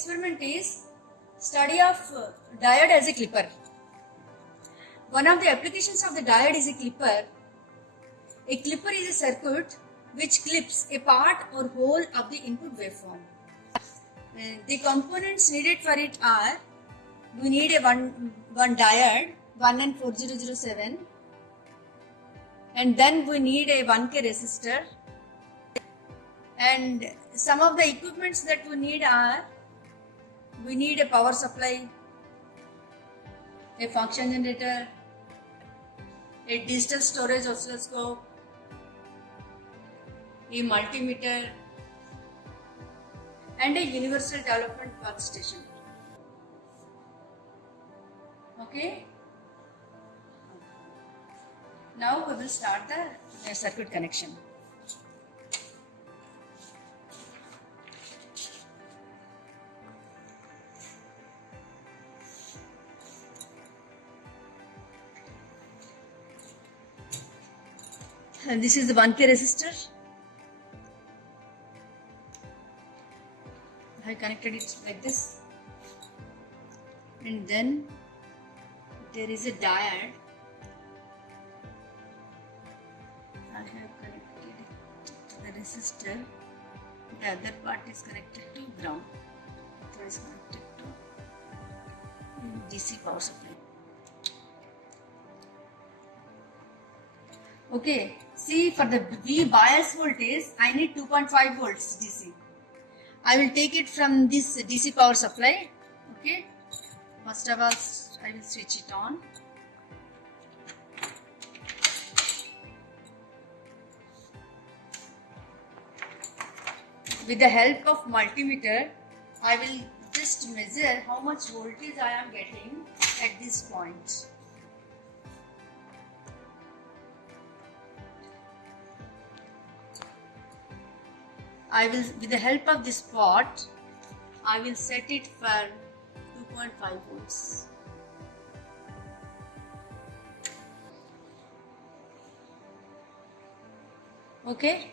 experiment is study of diode as a clipper. One of the applications of the diode is a clipper. A clipper is a circuit which clips a part or whole of the input waveform. The components needed for it are, we need a one diode 1N4007, and then we need a 1K resistor, and some of the equipments that we need are, we need a power supply, a function generator, a digital storage oscilloscope, a multimeter, and a universal development workstation. Okay. Now we will start the circuit connection. And this is the 1K resistor. I connected it like this, and then there is a diode. I have connected it to the resistor. The other part is connected to ground. It is connected to DC power supply. Okay, see, for the V bias voltage, I need 2.5 volts DC. I will take it from this DC power supply. Okay, first of all, I will switch it on. With the help of multimeter, I will just measure how much voltage I am getting at this point. I will, with the help of this pot, I will set it for 2.5 volts. Okay.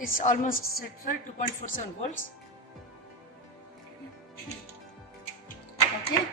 It's almost set for 2.47 volts. Okay,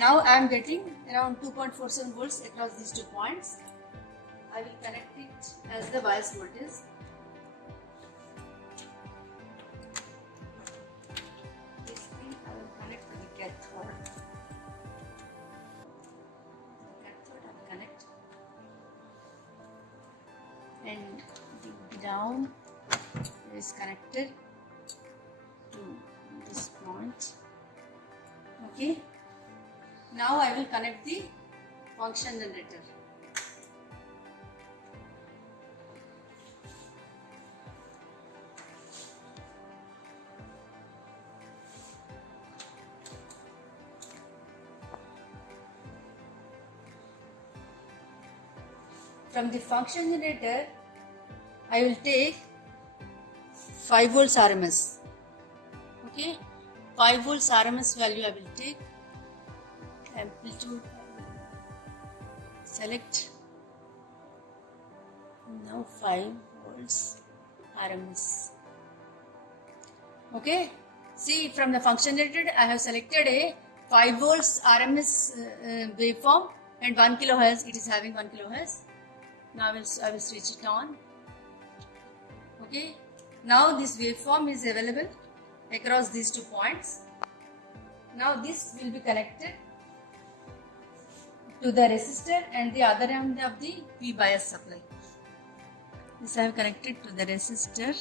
now I am getting around 2.47 volts across these 2 points. I will connect it as the bias voltage. This thing I will connect to the cathode. The cathode I will connect, and the ground is connected to this point. Okay, now I will connect the function generator. From the function generator, I will take 5 volts RMS. Okay, 5 volts RMS value I will take. Amplitude select. Now 5 volts RMS. Okay, see, from the function generator I have selected a 5 volts RMS waveform, and 1 kilohertz. It is having 1 kilohertz. Now I will switch it on. Okay, now this waveform is available across these 2 points. Now this will be connected to the resistor and the other end of the V bias supply. This I have connected to the resistor.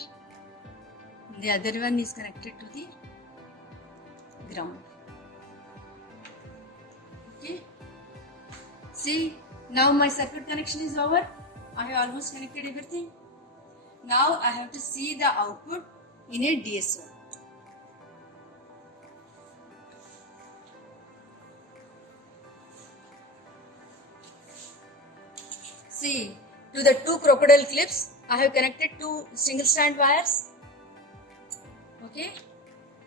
The other one is connected to the ground. Okay. See, now my circuit connection is over. I have almost connected everything. Now I have to see the output in a DSO. See, to the 2 crocodile clips, I have connected two single strand wires. Okay.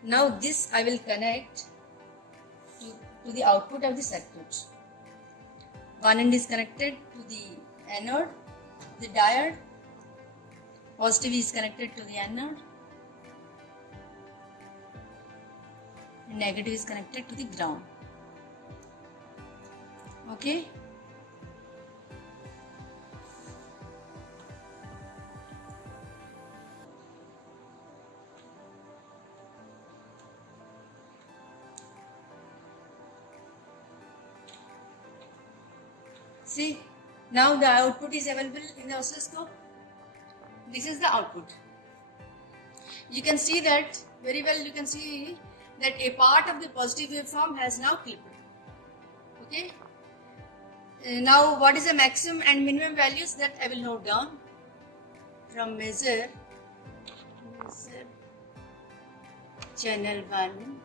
Now this I will connect to the output of the circuit. One end is connected to the anode, the diode. Positive is connected to the anode. And negative is connected to the ground. Okay. See, now the output is available in the oscilloscope. This is the output. You can see that very well. You can see that a part of the positive waveform has now clipped. Okay. Now what is the maximum and minimum values that I will note down from measure channel 1.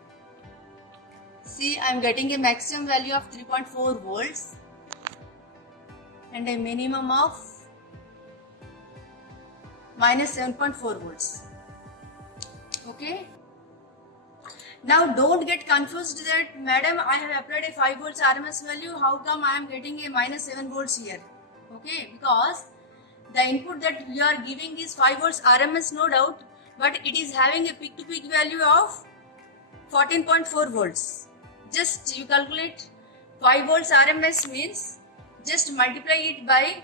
See, I am getting a maximum value of 3.4 volts and a minimum of minus 7.4 volts. Okay. Now don't get confused that madam, I have applied a 5 volts RMS value, how come I am getting a minus 7 volts here? Okay, because the input that we are giving is 5 volts RMS, no doubt, but it is having a peak to peak value of 14.4 volts. Just you calculate 5 volts RMS means just multiply it by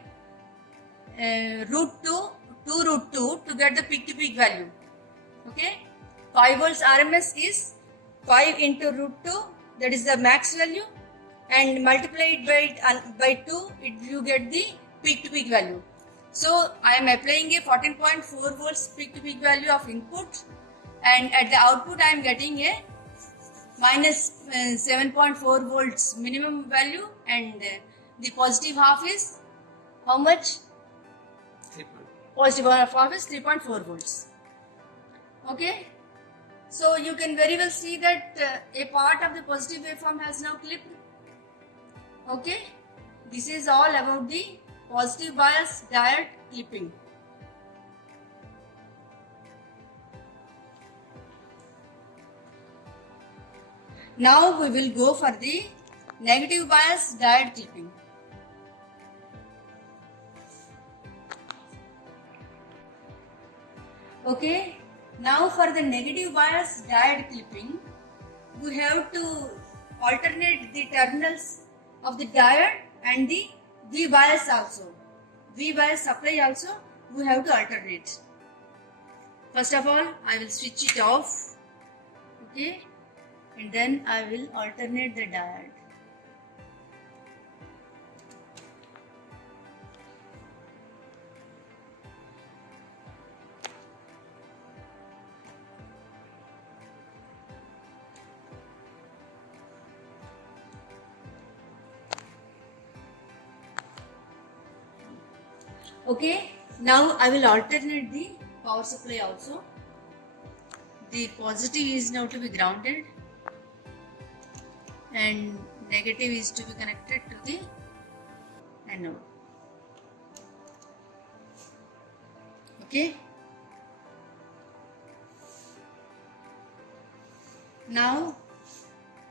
root 2 to get the peak to peak value. Okay, 5 volts RMS is 5 into root 2, that is the max value, and multiply it by 2, you get the peak to peak value. So I am applying a 14.4 volts peak to peak value of input, and at the output I am getting a minus 7.4 volts minimum value, and the positive half is how much? Positive half is 3.4 volts. Okay. So you can very well see that a part of the positive waveform has now clipped. Okay. This is all about the positive bias diode clipping. Now we will go for the negative bias diode clipping. Okay. Now for the negative bias diode clipping, we have to alternate the terminals of the diode and the V bias also. V bias supply also we have to alternate. First of all, I will switch it off. Okay. And then I will alternate the diode. Okay, now I will alternate the power supply also. The positive is now to be grounded and negative is to be connected to the anode. Okay. Now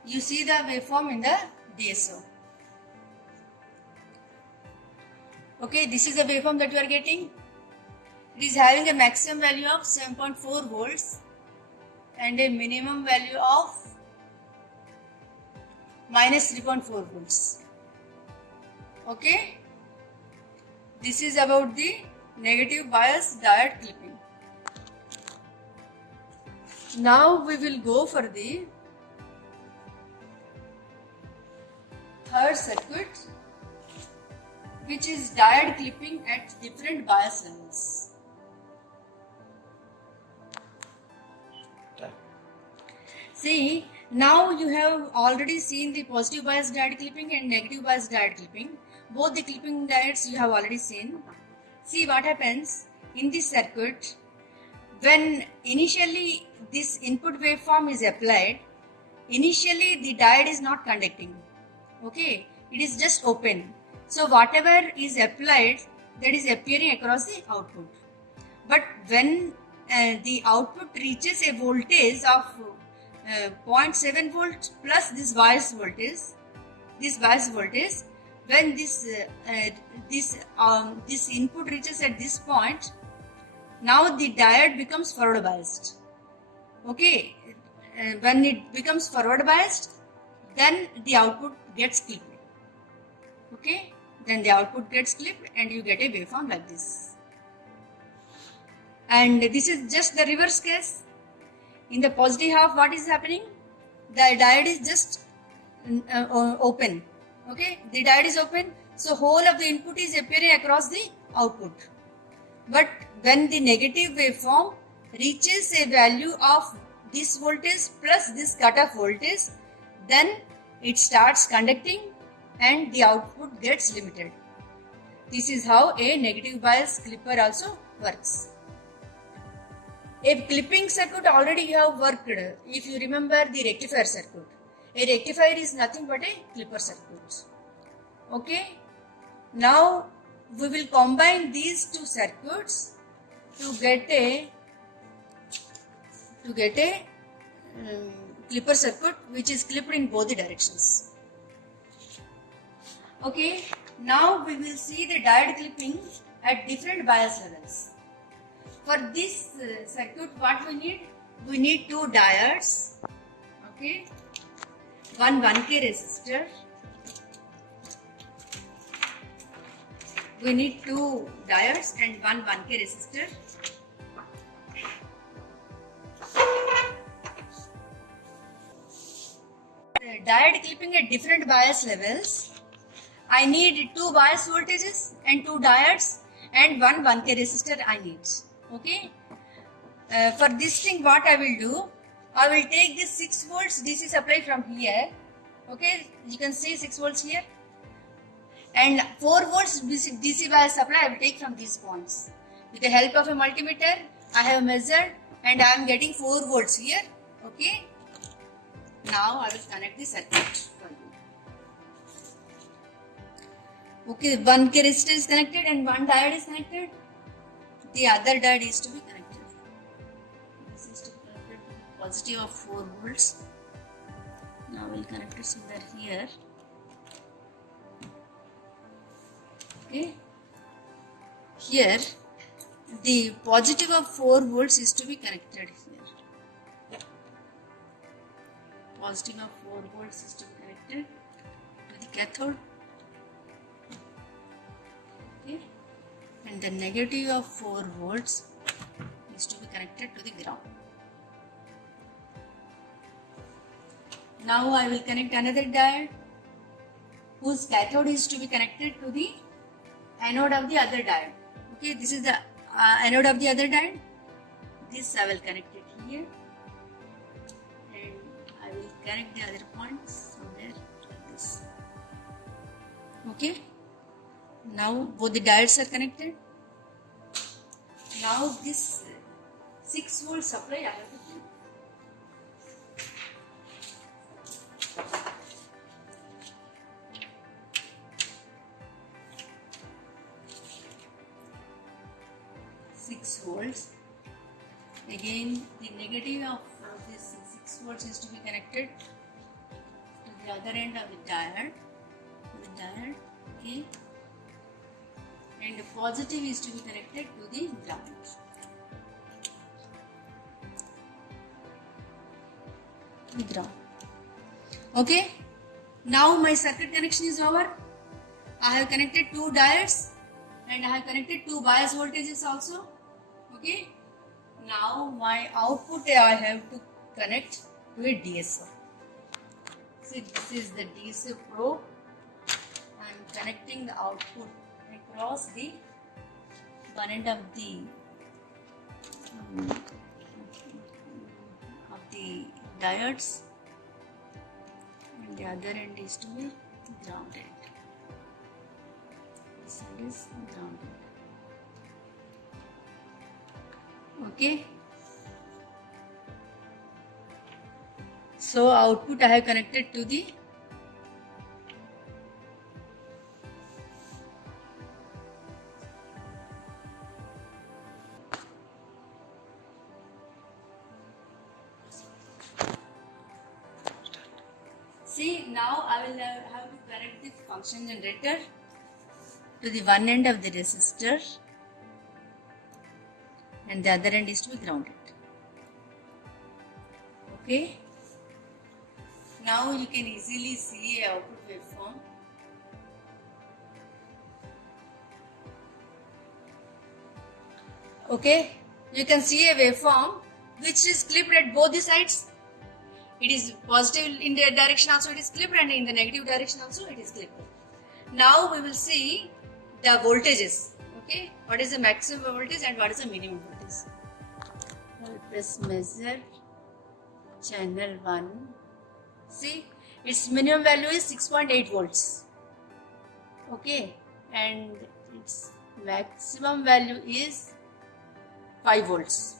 you see the waveform in the DSO. Okay, this is the waveform that you are getting. It is having a maximum value of 7.4 volts and a minimum value of minus 3.4 volts. Okay, this is about the negative bias diode clipping. Now we will go for the third circuit, which is diode clipping at different bias levels. See, now you have already seen the positive bias diode clipping and negative bias diode clipping. Both the clipping diodes you have already seen. See what happens in this circuit when initially this input waveform is applied. Initially the diode is not conducting. Okay, it is just open. So whatever is applied, that is appearing across the output. But when the output reaches a voltage of 0.7 volt plus this bias voltage, when this input reaches at this point, now the diode becomes forward biased. Okay, when it becomes forward biased, then the output gets clipped. Okay, then the output gets clipped and you get a waveform like this. And this is just the reverse case. In the positive half, what is happening? The diode is just open. Okay, the diode is open, so whole of the input is appearing across the output. But when the negative waveform reaches a value of this voltage plus this cutoff voltage, then it starts conducting and the output gets limited. This is how a negative bias clipper also works. A clipping circuit already you have worked. If you remember the rectifier circuit, a rectifier is nothing but a clipper circuit. Okay. Now we will combine these two circuits to get a clipper circuit which is clipped in both the directions. Okay. Now we will see the diode clipping at different bias levels. For this circuit, what we need? We need two diodes. Okay. One 1K resistor. We need two diodes and one 1K resistor. The diode clipping at different bias levels. I need two bias voltages and two diodes and one 1K resistor I need. Okay. For this thing, what I will do? I will take this 6 volts DC supply from here. Okay. You can see 6 volts here. And 4 volts DC bias supply I will take from these points. With the help of a multimeter, I have measured and I am getting 4 volts here. Okay. Now I will connect the circuit for you. Okay. 1K resistor is connected and one diode is connected. The other diode is to be connected. This is to be connected to positive of 4 volts. Now we will connect it somewhere here. Okay. Here, the positive of 4 volts is to be connected here. Positive of 4 volts is to be connected to the cathode. Okay. And the negative of 4 volts is to be connected to the ground. Now I will connect another diode whose cathode is to be connected to the anode of the other diode. Okay, this is the anode of the other diode. This I will connect it here and I will connect the other points somewhere like this. Okay. Now both the diodes are connected. Now this 6 volt supply I have to do. Volts. Again, the negative of this 6 volts is to be connected to the other end of the diode. Okay. And the positive is to be connected to the ground. Okay. Now my circuit connection is over. I have connected two diodes and I have connected two bias voltages also. Okay. Now my output I have to connect to a DSO. See, this is the DSO probe. I am connecting the output across the one end of the diodes and the other end is to be grounded. This end is grounded. Okay. So output I have connected to the now I will have to connect the function generator to the one end of the resistor, and the other end is to be grounded. Okay. Now you can easily see a output waveform. Okay, you can see a waveform which is clipped at both the sides. It is positive in the direction also it is clipped, and in the negative direction also it is clipped. Now we will see the voltages. Okay, what is the maximum voltage and what is the minimum voltage? I will press measure channel 1. See, its minimum value is 6.8 volts. Okay, and its maximum value is 5 volts.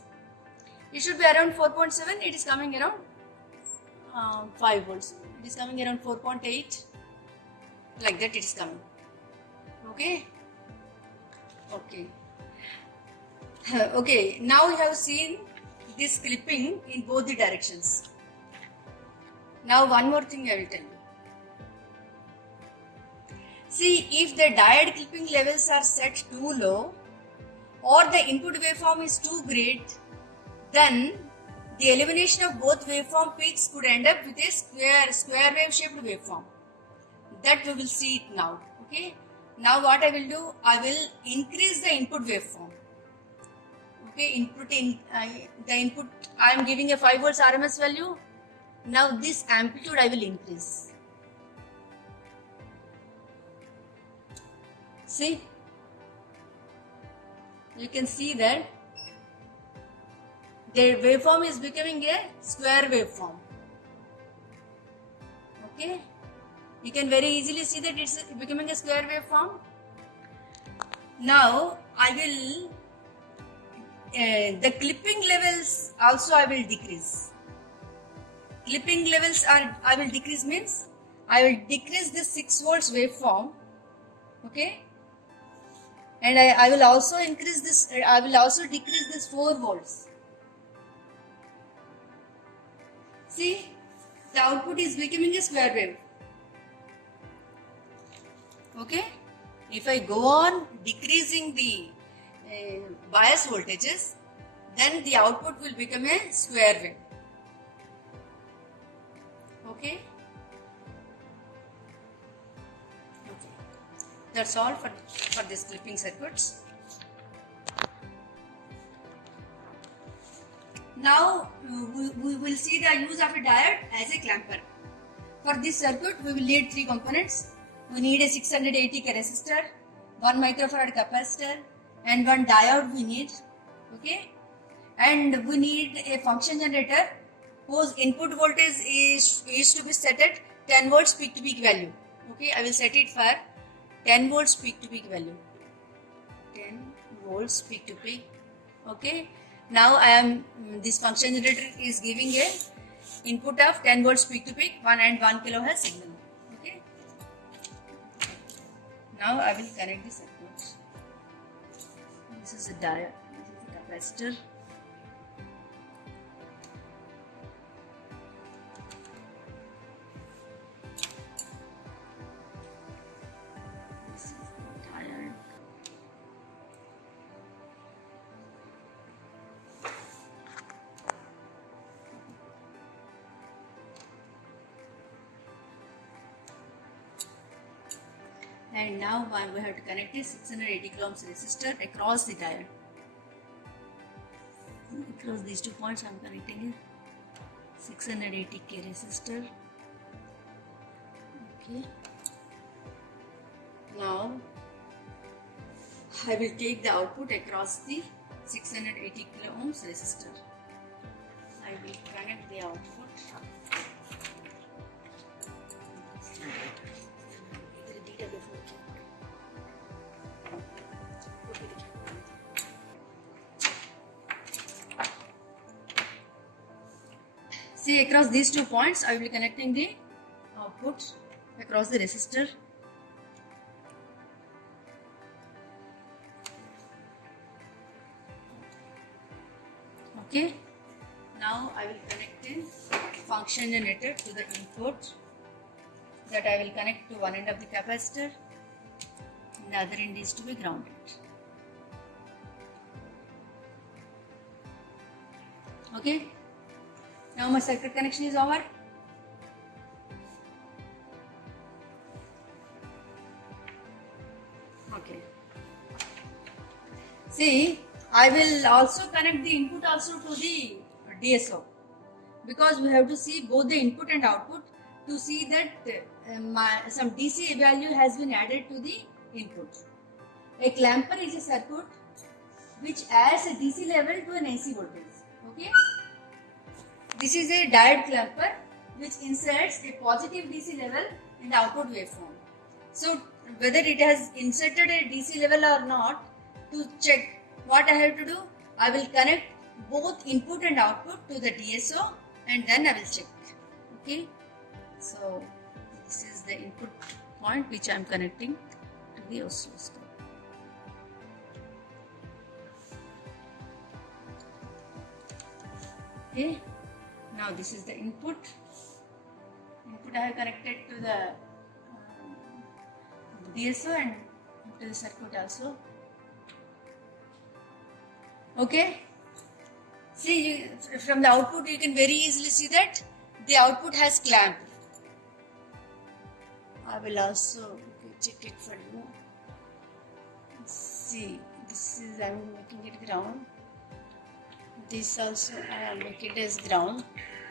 It should be around 4.7. It is coming around 5 volts. It is coming around 4.8. Like that it is coming. Okay. Okay. Okay. Now we have seen this clipping in both the directions. Now one more thing I will tell you. See, if the diode clipping levels are set too low or the input waveform is too great, then the elimination of both waveform peaks could end up with a square wave shaped waveform. That we will see it now. Okay. Now what I will do, I will increase the input waveform. Okay, the input I am giving a 5 volts RMS value. Now this amplitude I will increase. See, you can see that the waveform is becoming a square waveform. Okay, you can very easily see that it's becoming a square waveform. Now I will the clipping levels also I will decrease. Clipping levels I will decrease means I will decrease this 6 volts waveform. Okay, and I will also increase this. I will also decrease this 4 volts. See, the output is becoming a square wave. Okay, if I go on decreasing the bias voltages, then the output will become a square wave. Okay. Okay. That's all for this clipping circuits. Now we will see the use of a diode as a clamper. For this circuit, we will need 3 components. We need a 680K resistor, 1 microfarad capacitor, and 1 diode we need. Okay, and we need a function generator whose input voltage is to be set at 10 volts peak to peak value. Okay, I will set it for 10 volts peak to peak value. 10 volts peak to peak. Okay, now this function generator is giving a input of 10 volts peak to peak, 1 kilohertz signal. Okay, now I will connect the circuit. This is a diode, this is a capacitor. This is the diode. And now we have to connect a 680 kilo ohms resistor across the diode. Across these 2 points I am connecting a 680K resistor. Okay. Now I will take the output across the 680 kilo ohms resistor. I will connect the output. See, across these 2 points, I will be connecting the output across the resistor. Okay. Now I will connect a function generator to the input. that I will connect to one end of the capacitor and the other end is to be grounded. Okay, now my circuit connection is over. Okay, see, I will also connect the input also to the DSO, because we have to see both the input and output to see that some DC value has been added to the input. A clamper is a circuit which adds a DC level to an AC voltage. Okay, this is a diode clamper which inserts a positive DC level in the output waveform. So whether it has inserted a DC level or not, to check what I have to do, I will connect both input and output to the DSO and then I will check. Okay, so this is the input point which I am connecting to the oscilloscope. Okay, now this is the input. Input I have connected to the DSO and to the circuit also. Okay, see, from the output you can very easily see that the output has clamp. I will also check it for you. See, this is I am making it ground. This also I am making it as ground.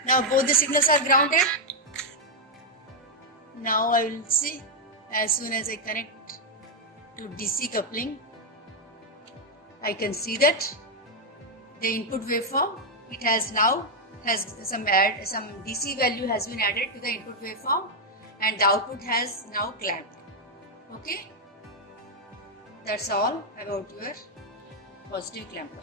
Now both the signals are grounded. Now I will see, as soon as I connect to DC coupling, I can see that the input waveform, it has now some DC value has been added to the input waveform and the output has now clamped. Okay, that's all about your positive clamper.